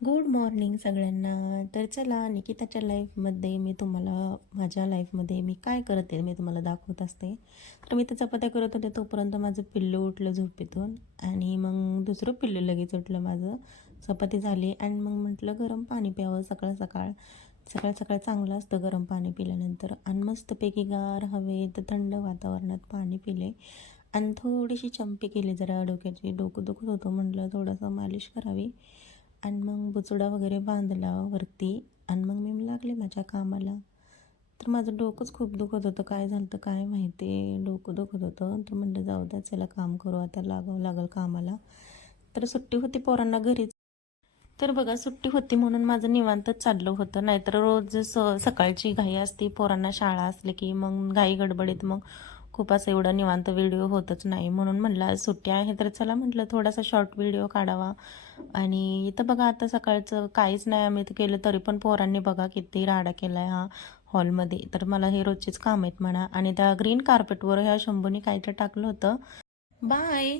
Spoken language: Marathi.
गुड मॉर्निंग सगळ्यांना. तर चला निकिताच्या लाईफमध्ये मी तुम्हाला माझ्या लाईफमध्ये मी काय करते मी तुम्हाला दाखवत असते. तर मी तर चपात्या करत होते तोपर्यंत माझं पिल्लू उठलं झोपेतून आणि मग दुसरं पिल्लू लगेच उठलं माझं. चपाती झाली आणि मग म्हटलं गरम पाणी प्यावं सकाळ सकाळ. सकाळ सकाळ चांगलं असतं गरम पाणी पिल्यानंतर आणि मस्तपैकी गार हवेत थंड वातावरणात पाणी पिले आणि थोडीशी चंपी केली जरा डोक्याची. डोकं दुखत होतं म्हटलं थोडंसं मालिश करावी आणि मग बुचडा वगैरे बांधला वरती आणि मग मी लागले माझ्या कामाला. तर माझं डोकंच खूप दुखत होतं. काय झालं होतं काय माहिती, डोकं दुखत होतं. तर म्हटलं जाऊ द्या चला काम करू आता, लागावं लागेल कामाला. तर सुट्टी होती पोरांना घरीच. तर बघा सुट्टी होती म्हणून माझं निवांतच चाललं होतं. नाहीतर रोज सकाळची घाई असते पोरांना शाळा असली की मग घाई गडबडीत मग खूप असं एवढा निवांत व्हिडिओ होतच नाही. म्हणून म्हटलं आज सुट्टी आहे तर चला म्हटलं थोडासा शॉर्ट व्हिडिओ काढावा. आणि इथं बघा आता सकाळचं काहीच नाही आम्ही इथं केलं तरी पण पोरांनी बघा किती राडा केलाय हा हॉलमध्ये. तर मला हे रोजचीच काम आहेत म्हणा. आणि त्या ग्रीन कार्पेटवर ह्या शंभूने काहीतरी टाकलं होतं. बाय.